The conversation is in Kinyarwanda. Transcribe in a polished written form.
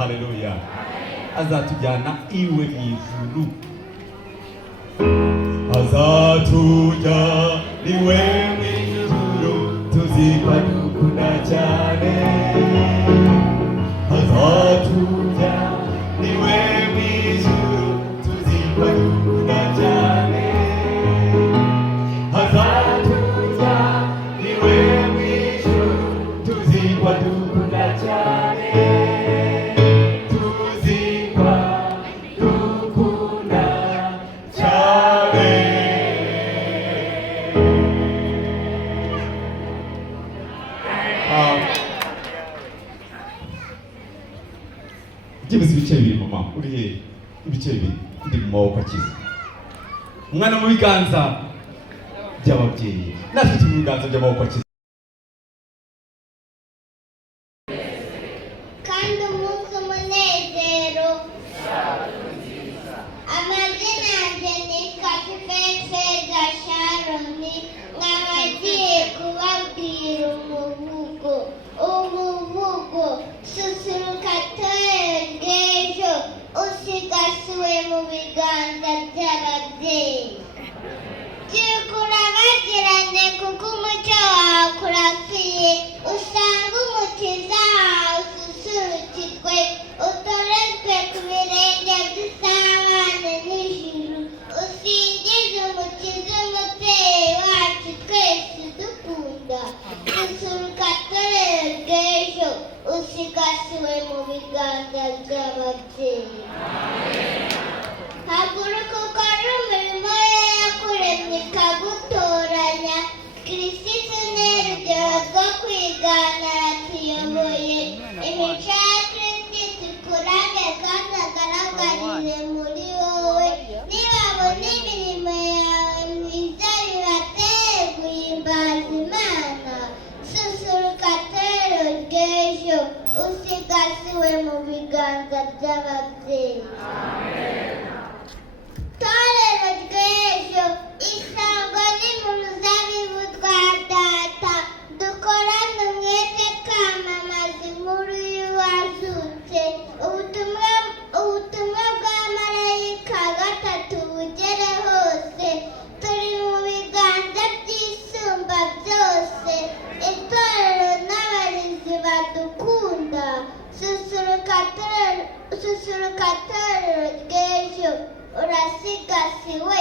haleluya. Azatujyana iwe mu ijuru, azatujyana iwe mu ijuru, tuzikwa dukunda cyane. Azatujyana iwe mu ijuru, tuzikwa dukunda cyane. Azatujyana iwe mu ijuru, tuzikwa dukunda cyane. Tuzikwa dukunda cyane. Byibuze ibice bibiri mama, uri he? Ibice bibiri ndi mu maboko akiza. Umwana mu biganza by'ababyeyi, natwe turi mu biganza by'amaboko akiza. Kandi umunsi umunezero. Amazina yanjye ni Kafifeza Sharoni, nkaba ngiye kubabwira umuvugo. Umuvugo: susuruka bw'ejo, usigasiwe mu biganza by'ababyeyi. Turabagirane kuko umucyo wawe kurasiye, usanga umukiza wawe ususurukirwe, utorezwe ku birenge by'isabane n'ijuru. Usingize umukiza umubyeyi wacu twese dukunda. Susuruka bw'ejo, usigasiwe mu biganza by'ababyeyi. Haguruka ukore umurimo ye yakuremye ikagutoranya. Kirisitu ni urugero rwo kwigana, aratuyoboye. Imico ya Kirisitu ikurange kandi agaragarire muri wowe. Nibabona imirimo yawe myiza, bibateye guhimbaza Imana. Susuruka bw'ejo, usigasiwe mu biganza by'ababyeyi. Torero ry'ejo, isangwa ni mu ruzabibu rwa Data. Dukorane umwete twamamaza inkuru y'uwazutse. Ubutumwa bwa marayika gatatu bugere hose. Turi mu biganza by'isumba byose. Itorero n'abarinzi badukunda. Susuruka torero ry'ejo, urasigasiwe